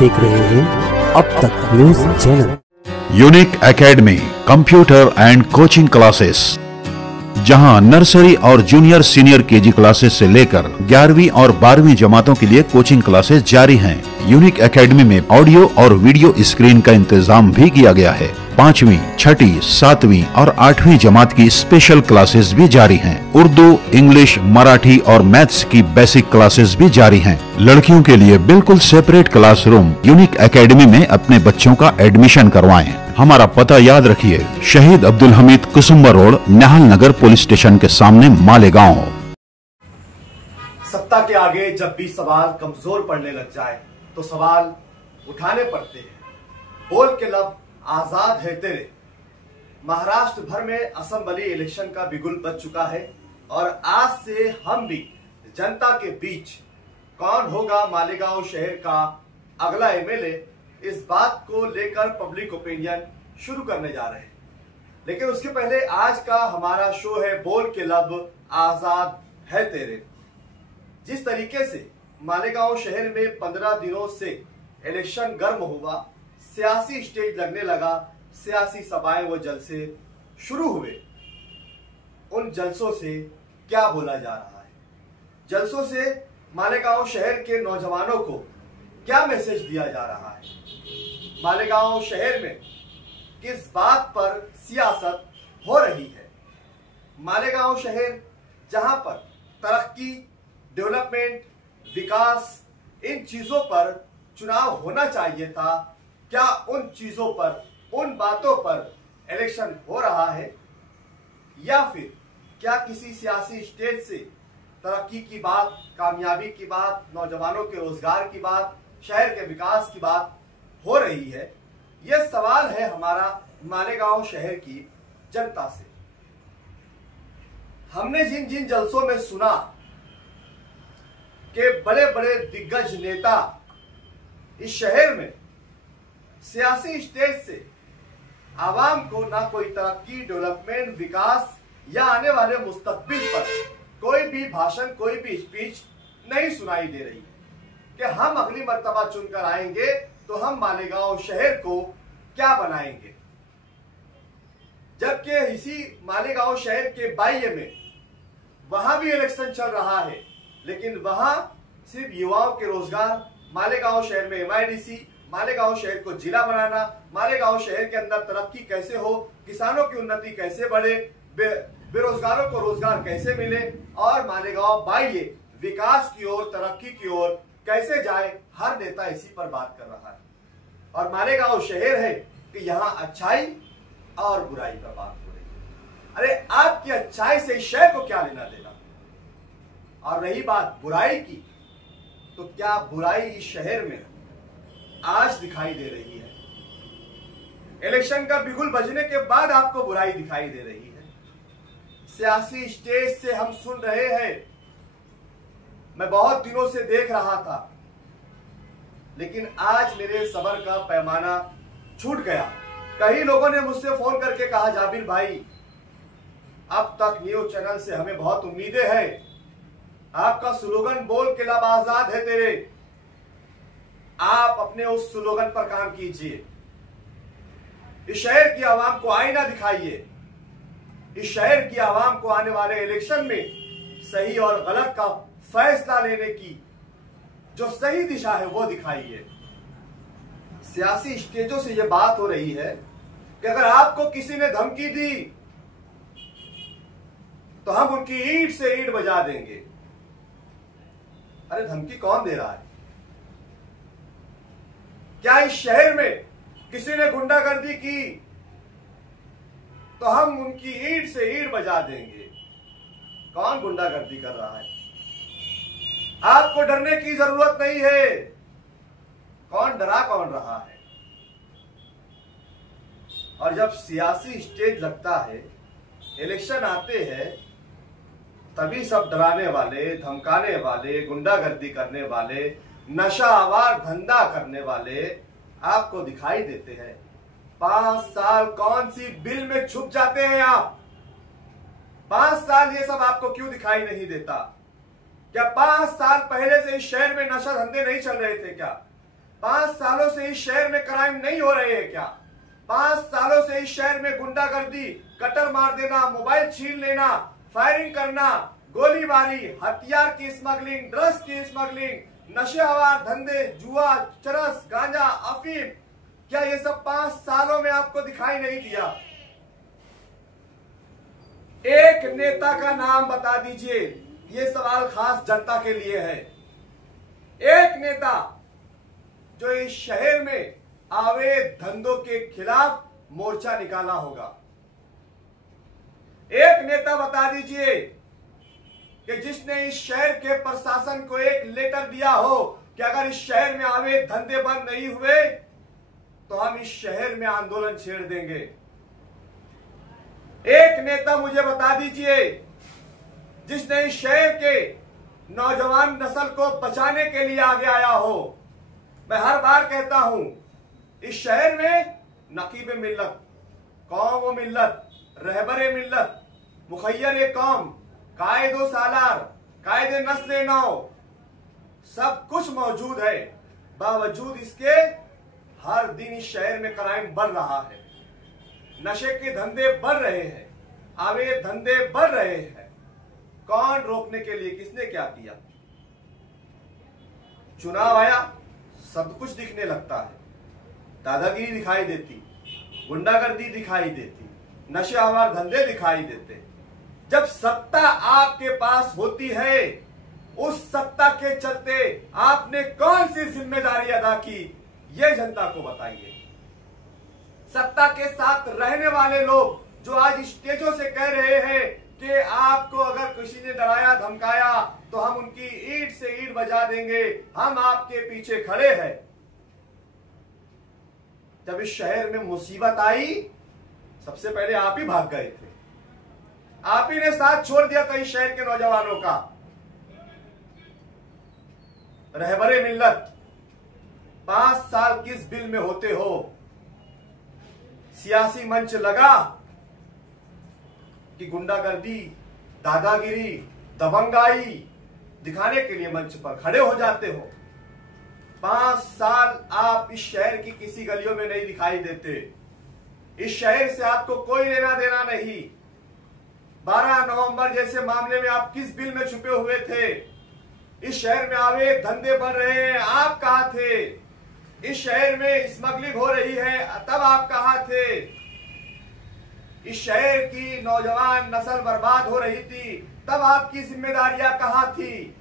देख रहे हैं अब तक news channel. Unique academy computer and coaching classes, जहां नर्सरी और जूनियर सीनियर केजी क्लासेस से लेकर 11वीं और 12वीं जमातों के लिए कोचिंग क्लासेस जारी हैं। यूनिक एकेडमी में ऑडियो और वीडियो स्क्रीन का इंतजाम भी किया गया है। 5वीं, 6ठी, 7वीं और 8वीं जमात की स्पेशल क्लासेस भी जारी हैं। उर्दू, इंग्लिश, मराठी और मैथ्स की बेसिक क्लासेस भी जारी हैं। लड़कियों के लिए बिल्कुल सेपरेट क्लासरूम। यूनिक एकेडमी में अपने बच्चों का एडमिशन करवाएं। हमारा पता याद रखिए, शहीद अब्दुल हमीद कुसुम्बा रोड, निहाल नगर पुलिस स्टेशन के सामने, मालेगांव। सत्ता के आगे जब भी सवाल कमजोर पड़ने लग जाए तो सवाल उठाने पड़ते हैं। बोल के लब आजाद है तेरे। महाराष्ट्र भर में असेंबली इलेक्शन का बिगुल बज चुका है और आज से हम भी जनता के बीच कौन होगा मालेगांव शहर का अगला एमएलए, इस बात को लेकर पब्लिक ओपिनियन शुरू करने जा रहे हैं। लेकिन उसके पहले आज का हमारा शो है बोल के लब आजाद है तेरे। जिस तरीके से मालेगांव शहर में 15 दिनों से इलेक्शन गर्म हुआ, सियासी स्टेज लगने लगा, सियासी सभाएं व जलसे शुरू हुए। उन जलसों से क्या बोला जा रहा है? जलसों से मालेगांव शहर के नौजवानों को क्या मैसेज दिया जा रहा है? मालेगांव शहर में किस बात पर सियासत हो रही है? मालेगांव शहर जहां पर तरक्की, डेवलपमेंट, विकास, इन चीजों पर चुनाव होना चाहिए था, क्या उन चीजों पर, उन बातों पर इलेक्शन हो रहा है? या फिर क्या किसी सियासी स्टेज से तरक्की की बात, कामयाबी की बात, नौजवानों के रोजगार की बात, शहर के विकास की बात हो रही है? यह सवाल है हमारा मालेगांव शहर की जनता से। हमने जिन जिन जलसों में सुना कि बड़े बड़े दिग्गज नेता इस शहर में सियासी स्टेज से आवाम को ना कोई तरक्की, डेवलपमेंट, विकास या आने वाले मुस्तकबिल पर कोई भी भाषण, कोई भी स्पीच नहीं सुनाई दे रही कि हम अगली मर्तबा चुनकर आएंगे तो हम मालेगांव शहर को क्या बनाएंगे। जबकि इसी मालेगांव शहर के बाह्य में वहां भी इलेक्शन चल रहा है, लेकिन वहां सिर्फ युवाओं के रोजगार, मालेगांव शहर में एमआईडीसी, मालेगांव शहर को जिला बनाना, मालेगांव शहर के अंदर तरक्की कैसे हो, किसानों की उन्नति कैसे बढ़े, बेरोजगारों को रोजगार कैसे मिले और मालेगांव बाह्य विकास की ओर, तरक्की की ओर कैसे जाए, हर नेता इसी पर बात कर रहा है। और मालेगांव शहर है कि यहाँ अच्छाई और बुराई पर बात हो रही है। अरे आपकी अच्छाई से शहर को क्या लेना देना? और रही बात बुराई की, तो क्या बुराई इस शहर में आज दिखाई दे रही है? इलेक्शन का बिगुल बजने के बाद आपको बुराई दिखाई दे रही है। सियासी स्टेज से हम सुन रहे हैं, मैं बहुत दिनों से देख रहा था, लेकिन आज मेरे सब्र का पैमाना छूट गया। कई लोगों ने मुझसे फोन करके कहा, जाबिर भाई अब तक न्यूज चैनल से हमें बहुत उम्मीदें हैं, आपका स्लोगन बोल के लब आजाद है तेरे, आप अपने उस स्लोगन पर काम कीजिए, इस शहर की आवाम को आईना दिखाइए, इस शहर की आवाम को आने वाले इलेक्शन में सही और गलत का फैसला लेने की जो सही दिशा है वो दिखाइए। सियासी स्टेजों से यह बात हो रही है कि अगर आपको किसी ने धमकी दी तो हम उनकी ईंट से ईंट बजा देंगे। अरे धमकी कौन दे रहा है? क्या इस शहर में किसी ने गुंडागर्दी की तो हम उनकी ईंट से ईंट बजा देंगे? कौन गुंडागर्दी कर रहा है? आपको डरने की जरूरत नहीं है। कौन डरा कौन रहा है? और जब सियासी स्टेज लगता है, इलेक्शन आते हैं, तभी सब डराने वाले, धमकाने वाले, गुंडागर्दी करने वाले, नशा आवार धंधा करने वाले आपको दिखाई देते हैं। 5 साल कौन सी बिल में छुप जाते हैं आप? 5 साल ये सब आपको क्यों दिखाई नहीं देता? क्या 5 साल पहले से इस शहर में नशा धंधे नहीं चल रहे थे क्या? 5 सालों सालों से इस शहर में क्राइम नहीं हो रहे हैं क्या? 5 सालों से इस शहर में गुंडागर्दी, कटर मार देना, मोबाइल छीन लेना, फायरिंग करना, गोलीबारी, हथियार की स्मगलिंग, ड्रग्स की स्मगलिंग, नशेआवर धंधे, जुआ, चरस, गांजा, अफीम, क्या ये सब 5 सालों में आपको दिखाई नहीं दिया? एक नेता का नाम बता दीजिए, ये सवाल खास जनता के लिए है। एक नेता जो इस शहर में अवैध धंधों के खिलाफ मोर्चा निकाला होगा। एक नेता बता दीजिए कि जिसने इस शहर के प्रशासन को एक लेटर दिया हो कि अगर इस शहर में अवैध धंधे बंद नहीं हुए तो हम इस शहर में आंदोलन छेड़ देंगे। एक नेता मुझे बता दीजिए जिसने इस शहर के नौजवान नस्ल को बचाने के लिए आगे आया हो। मैं हर बार कहता हूं, इस शहर में नकीब मिल्लत, कौम मिल्लत, रहबरे मिल्लत, मुखैयर कौम, कायदो सालार, कायदे नस्ल नौ, सब कुछ मौजूद है। बावजूद इसके हर दिन इस शहर में क्राइम बढ़ रहा है, नशे के धंधे बढ़ रहे हैं, अवैध धंधे बढ़ रहे हैं। कौन रोकने के लिए, किसने क्या किया? चुनाव आया, सब कुछ दिखने लगता है, दादागिरी दिखाई देती, गुंडागर्दी दिखाई देती, नशेआवर धंधे दिखाई देते। जब सत्ता आपके पास होती है, उस सत्ता के चलते आपने कौन सी जिम्मेदारी अदा की, ये जनता को बताइए। सत्ता के साथ रहने वाले लोग जो आज स्टेजों से कह रहे हैं कि आपको अगर किसी ने डराया धमकाया तो हम उनकी ईंट से ईंट बजा देंगे, हम आपके पीछे खड़े हैं। जब इस शहर में मुसीबत आई, सबसे पहले आप ही भाग गए थे, आप ही ने साथ छोड़ दिया था इस शहर के नौजवानों का। रहबरे मिल्लत, 5 साल किस बिल में होते हो? सियासी मंच लगा कि गुंडागर्दी, दादागिरी, दबंगाई दिखाने के लिए मंच पर खड़े हो जाते हो। 5 साल आप इस शहर की किसी गलियों में नहीं दिखाई देते। इस शहर से आपको कोई लेना देना नहीं। 12 नवंबर जैसे मामले में आप किस बिल में छुपे हुए थे? इस शहर में अवैध धंधे बढ़ रहे हैं, आप कहां थे? इस शहर में स्मगलिंग हो रही है, तब आप कहां थे? इस शहर की नौजवान नस्ल बर्बाद हो रही थी, तब आपकी जिम्मेदारियां कहां थी?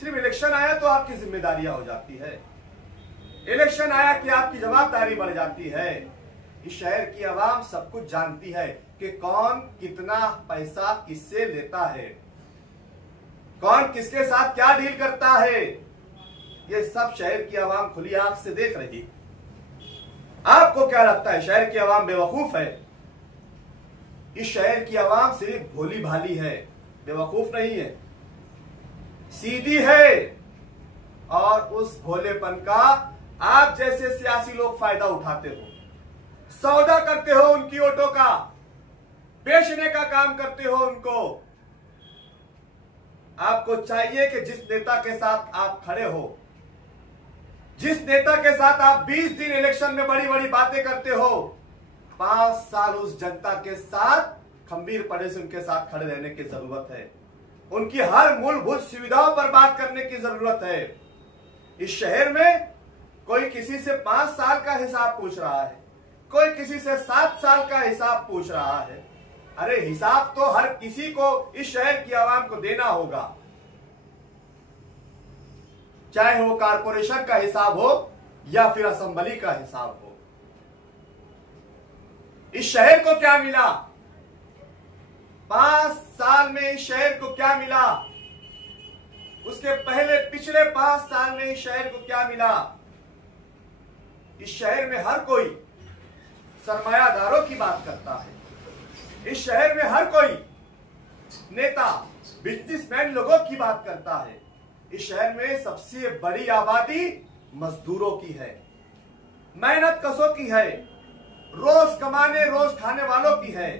सिर्फ इलेक्शन आया तो आपकी जिम्मेदारियां हो जाती है, इलेक्शन आया कि आपकी जवाबदारी बढ़ जाती है। इस शहर की आवाम सब कुछ जानती है कि कौन कितना पैसा किससे लेता है, कौन किसके साथ क्या डील करता है, ये सब शहर की आवाम खुली आंख से देख रही। आपको क्या लगता है शहर की आवाम बेवकूफ है? इस शहर की आवाम सिर्फ भोली भाली है, बेवकूफ नहीं है, सीधी है। और उस भोलेपन का आप जैसे सियासी लोग फायदा उठाते हो, सौदा करते हो उनकी वोटों का, बेचने का काम करते हो उनको। आपको चाहिए कि जिस नेता के साथ आप खड़े हो, जिस नेता के साथ आप 20 दिन इलेक्शन में बड़ी बड़ी बातें करते हो, 5 साल उस जनता के साथ खंबीर पड़े से उनके साथ खड़े रहने की जरूरत है। उनकी हर मूलभूत सुविधाओं पर बात करने की जरूरत है। इस शहर में कोई किसी से 5 साल का हिसाब पूछ रहा है, कोई किसी से 7 साल का हिसाब पूछ रहा है। अरे हिसाब तो हर किसी को इस शहर की आवाम को देना होगा, चाहे वो कारपोरेशन का हिसाब हो या फिर असेंबली का हिसाब हो। इस शहर को क्या मिला? 5 साल में इस शहर को क्या मिला? उसके पहले पिछले 5 साल में इस शहर को क्या मिला? इस शहर में हर कोई सरमायादारों की बात करता है। इस शहर में हर कोई नेता, बिजनेसमैन लोगों की बात करता है। इस शहर में सबसे बड़ी आबादी मजदूरों की है, मेहनत कशों की है, रोज कमाने रोज खाने वालों की है।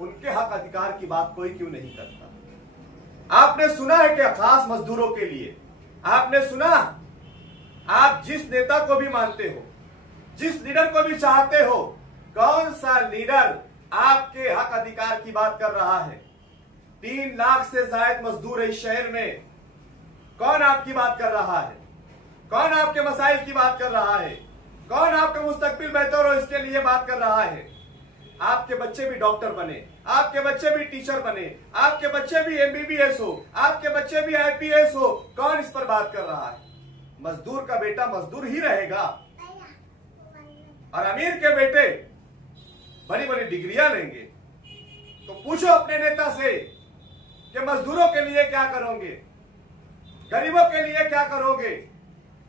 उनके हक अधिकार की बात कोई क्यों नहीं करता? आपने सुना है क्या खास मजदूरों के लिए? आपने सुना? आप जिस नेता को भी मानते हो, जिस लीडर को भी चाहते हो, कौन सा लीडर आपके हक अधिकार की बात कर रहा है? 3 लाख से ज्यादा मजदूर है इस शहर में। कौन आपकी बात कर रहा है? कौन आपके मसाइल की बात कर रहा है? कौन आपका मुस्तकबिल बेहतर हो इसके लिए बात कर रहा है? आपके बच्चे भी डॉक्टर बने, आपके बच्चे भी टीचर बने, आपके बच्चे भी MBBS हो, आपके बच्चे भी IPS हो, कौन इस पर बात कर रहा है? मजदूर का बेटा मजदूर ही रहेगा और अमीर के बेटे बड़ी बड़ी डिग्रियां लेंगे। तो पूछो अपने नेता से कि मजदूरों के लिए क्या करोगे, गरीबों के लिए क्या करोगे,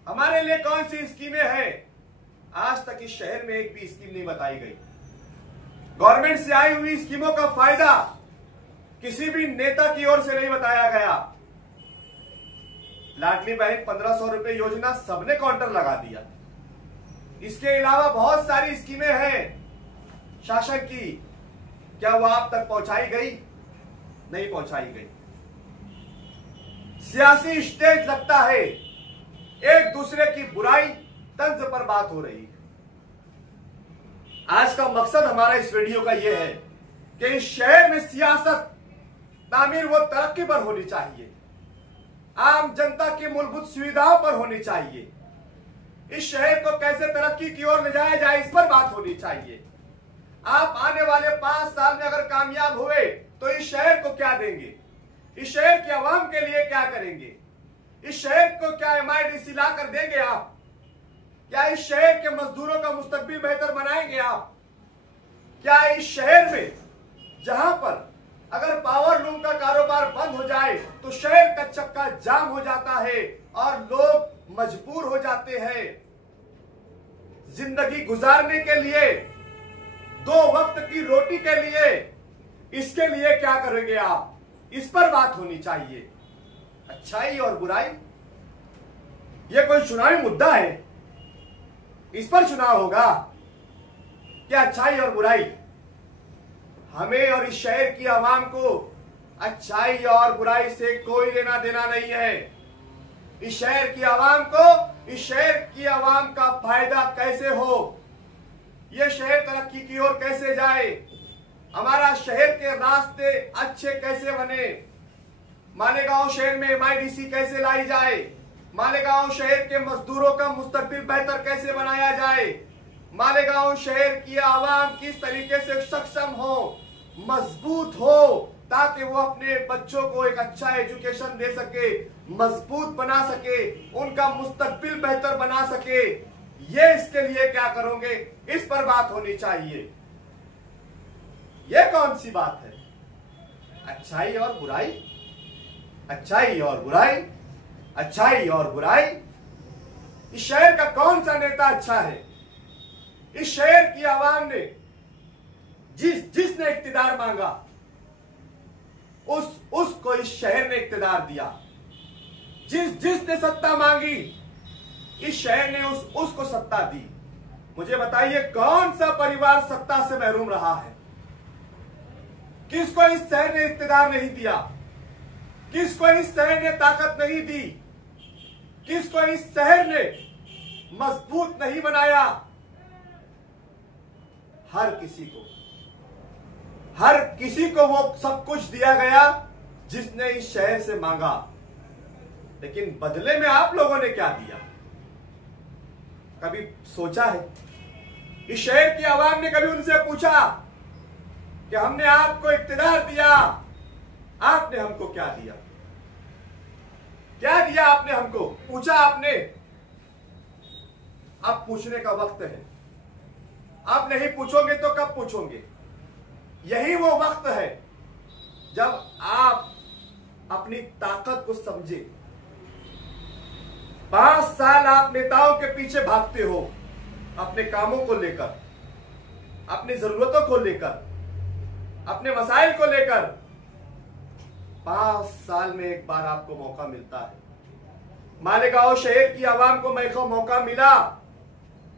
हमारे लिए कौन सी स्कीमें हैं? आज तक इस शहर में एक भी स्कीम नहीं बताई गई। गवर्नमेंट से आई हुई स्कीमों का फायदा किसी भी नेता की ओर से नहीं बताया गया। लाडली बहन 1500 रुपए योजना सबने काउंटर लगा दिया। इसके अलावा बहुत सारी स्कीमें हैं शासन की, क्या वो आप तक पहुंचाई गई? नहीं पहुंचाई गई। सियासी स्टेज लगता है एक दूसरे की बुराई तंज पर बात हो रही है। आज का मकसद हमारा इस वीडियो का यह है कि इस शहर में सियासत तामीर वो तरक्की पर होनी चाहिए, आम जनता की मूलभूत सुविधाओं पर होनी चाहिए। इस शहर को कैसे तरक्की की ओर ले जाया जाए इस पर बात होनी चाहिए। आप आने वाले 5 साल में अगर कामयाब हुए तो इस शहर को क्या देंगे? इस शहर के आवाम के लिए क्या करेंगे? इस शहर को क्या MIDC ला कर देंगे आप? क्या इस शहर के मजदूरों का मुस्तकबिल बेहतर बनाएंगे आप? क्या इस शहर में जहां पर अगर पावर लूम का कारोबार बंद हो जाए तो शहर का चक्का जाम हो जाता है और लोग मजबूर हो जाते हैं जिंदगी गुजारने के लिए, 2 वक्त की रोटी के लिए? इसके लिए क्या करेंगे आप? इस पर बात होनी चाहिए। अच्छाई और बुराई ये कोई चुनावी मुद्दा है? इस पर चुनाव होगा क्या? अच्छाई और बुराई, हमें और इस शहर की आवाम को अच्छाई और बुराई से कोई लेना देना नहीं है। इस शहर की आवाम को, इस शहर की आवाम का फायदा कैसे हो, यह शहर तरक्की की ओर कैसे जाए, हमारा शहर के रास्ते अच्छे कैसे बने, मालेगांव शहर में MIDC कैसे लाई जाए, मालेगांव शहर के मजदूरों का मुस्तकबिल बेहतर कैसे बनाया जाए, मालेगांव शहर की आवाम किस तरीके से सक्षम हो, मजबूत हो, ताकि वो अपने बच्चों को एक अच्छा एजुकेशन दे सके, मजबूत बना सके, उनका मुस्तकबिल बेहतर बना सके। ये इसके लिए क्या करोगे, इस पर बात होनी चाहिए। ये कौन सी बात है? अच्छाई और बुराई, अच्छाई और बुराई, अच्छाई और बुराई। इस शहर का कौन सा नेता अच्छा है? इस शहर की आवाम ने जिसने इख्तिदार मांगा उसको इस शहर ने इख्तिदार दिया। जिसने सत्ता मांगी इस शहर ने उसको सत्ता दी। मुझे बताइए कौन सा परिवार सत्ता से महरूम रहा है? किसको इस शहर ने इख्तिदार नहीं दिया? किसको इस शहर ने ताकत नहीं दी? किसको इस शहर ने मजबूत नहीं बनाया? हर किसी को वो सब कुछ दिया गया जिसने इस शहर से मांगा। लेकिन बदले में आप लोगों ने क्या दिया? कभी सोचा है? इस शहर की आवाम ने कभी उनसे पूछा कि हमने आपको इख्तियार दिया, आपने हमको क्या दिया? क्या दिया आपने हमको? पूछा आपने? अब पूछने का वक्त है। आप नहीं पूछोगे तो कब पूछोगे? यही वो वक्त है जब आप अपनी ताकत को समझे। 5 साल आप नेताओं के पीछे भागते हो, अपने कामों को लेकर, अपनी जरूरतों को लेकर, अपने मसाइल को लेकर। 5 साल में एक बार आपको मौका मिलता है। मालेगांव शहर की आवाम को मौका मिला,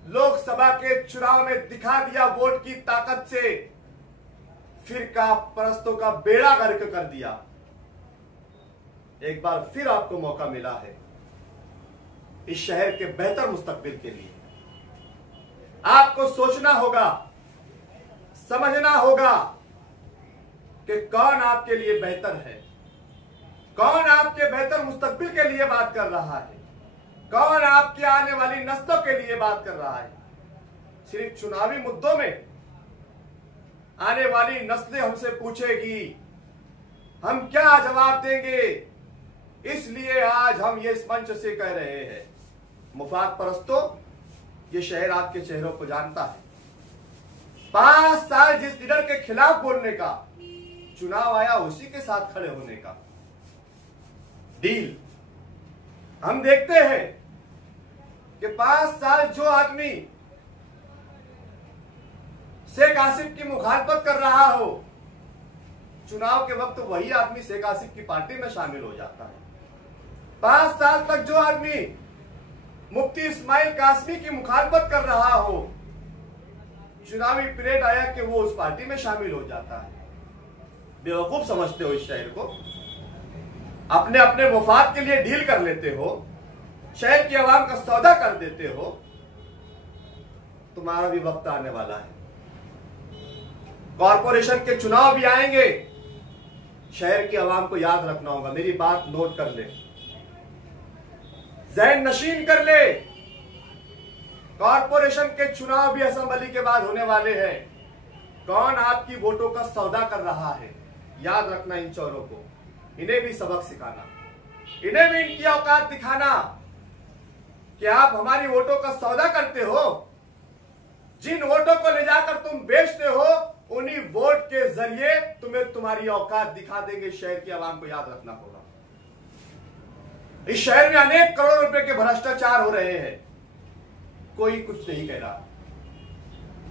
लोकसभा के चुनाव में दिखा दिया वोट की ताकत से, फिरका परस्तों का बेड़ा गर्क कर दिया। एक बार फिर आपको मौका मिला है। इस शहर के बेहतर मुस्तकबिल के लिए। आपको सोचना होगा, समझना होगा कि कौन आपके लिए बेहतर है, कौन आपके बेहतर मुस्तकबिल के लिए बात कर रहा है, कौन आपके आने वाली नस्लों के लिए बात कर रहा है। सिर्फ चुनावी मुद्दों में आने वाली नस्लें हमसे पूछेगी, हम क्या जवाब देंगे। इसलिए आज हम ये इस मंच से कह रहे हैं, मुफाद परस्तों, ये शहर आपके चेहरों को जानता है। 5 साल जिस लीडर के खिलाफ बोलने का चुनाव आया, उसी के साथ खड़े होने का डील। हम देखते हैं कि 5 साल जो आदमी शेख आसिफ की मुखालफत कर रहा हो, चुनाव के वक्त वही आदमी शेख आसिफ की पार्टी में शामिल हो जाता है। 5 साल तक जो आदमी मुफ्ती इस्माइल कासमी की मुखालफत कर रहा हो, चुनावी पीरियड आया कि वो उस पार्टी में शामिल हो जाता है। बेवकूफ समझते हो इस शहर को, अपने अपने मुफाद के लिए डील कर लेते हो, शहर की आवाम का सौदा कर देते हो। तुम्हारा भी वक्त आने वाला है, कॉरपोरेशन के चुनाव भी आएंगे। शहर की आवाम को याद रखना होगा, मेरी बात नोट कर ले, ज़हन नशीन कर ले। कॉरपोरेशन के चुनाव भी असेंबली के बाद होने वाले हैं। कौन आपकी वोटों का सौदा कर रहा है, याद रखना। इन चोरों को, इन्हें भी सबक सिखाना, इन्हें भी इनकी औकात दिखाना कि आप हमारी वोटों का सौदा करते हो। जिन वोटों को ले जाकर तुम बेचते हो, उन्हीं वोट के जरिए तुम्हें तुम्हारी औकात दिखा देंगे। शहर की आवाम को याद रखना होगा। इस शहर में अनेक करोड़ रुपए के भ्रष्टाचार हो रहे हैं, कोई कुछ नहीं कह रहा।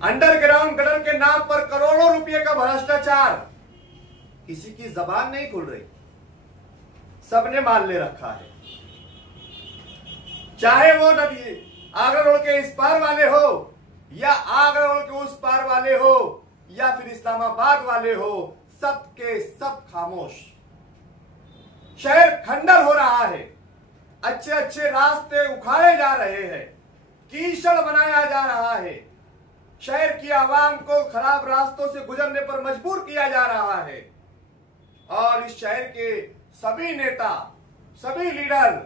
अंडरग्राउंड गटर के नाम पर करोड़ों रुपए का भ्रष्टाचार, किसी की जबान नहीं खुल रही, सबने मान ले रखा है। चाहे वो नदी आगरा रोड के इस पार वाले हो, या आगरा रोड के उस पार वाले हो, या फिर इस्लामाबाद वाले हो, सबके सब खामोश। शहर खंडर हो रहा है, अच्छे अच्छे रास्ते उखाड़े जा रहे हैं, कीचड़ बनाया जा रहा है, शहर की आवाम को खराब रास्तों से गुजरने पर मजबूर किया जा रहा है। और इस शहर के सभी नेता, सभी लीडर,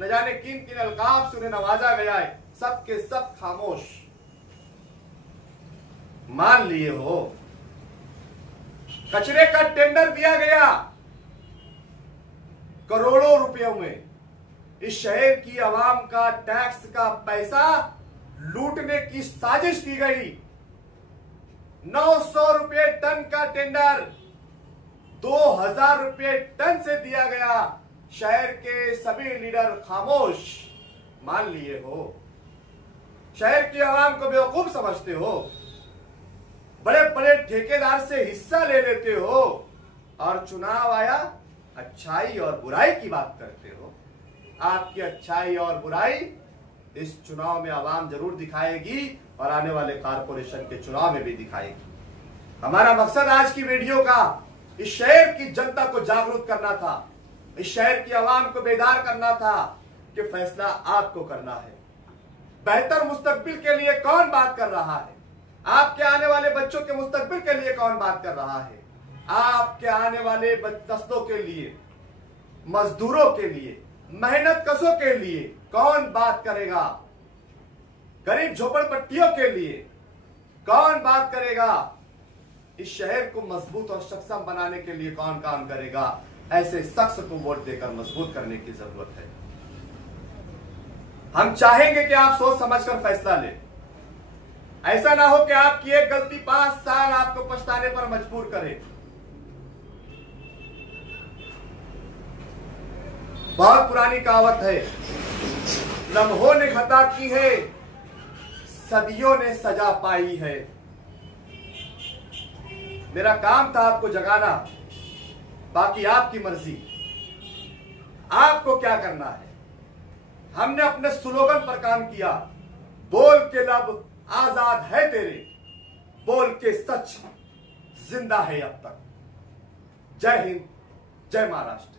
न जाने किन किन अलकाब से उन्हें नवाजा गया है, सबके सब खामोश। मान लिए हो, कचरे का टेंडर दिया गया करोड़ों रुपयों में। इस शहर की आवाम का टैक्स का पैसा लूटने की साजिश की गई। 900 रुपए टन का टेंडर 2000 रुपए टन से दिया गया। शहर के सभी लीडर खामोश, मान लिए हो। शहर की आवाम को बेवकूफ समझते हो, बड़े बड़े ठेकेदार से हिस्सा ले लेते हो, और चुनाव आया अच्छाई और बुराई की बात करते हो। आपकी अच्छाई और बुराई इस चुनाव में आवाम जरूर दिखाएगी, और आने वाले कॉरपोरेशन के चुनाव में भी दिखाएगी। हमारा मकसद आज की वीडियो का इस शहर की जनता को जागरूक करना था, इस शहर की आवाम को बेदार करना था कि फैसला आपको करना है। बेहतर मुस्तकबिल के लिए कौन बात कर रहा है, आपके आने वाले बच्चों के मुस्तकबिल के लिए कौन बात कर रहा है, आपके आने वाले नस्लों के लिए, मजदूरों के लिए, मेहनत कशों के लिए कौन बात करेगा, गरीब झोपड़पट्टियों के लिए कौन बात करेगा, इस शहर को मजबूत और सक्षम बनाने के लिए कौन काम करेगा। ऐसे शख्स को वोट देकर मजबूत करने की जरूरत है। हम चाहेंगे कि आप सोच समझकर फैसला लें। ऐसा ना हो कि आपकी एक गलती 5 साल आपको पछताने पर मजबूर करे। बहुत पुरानी कहावत है, लम्हों ने खता की है, सदियों ने सजा पाई है। मेरा काम था आपको जगाना, बाकी आपकी मर्जी, आपको क्या करना है। हमने अपने स्लोगन पर काम किया, बोल के लब आजाद है तेरे, बोल के सच जिंदा है अब तक। जय हिंद, जय महाराष्ट्र।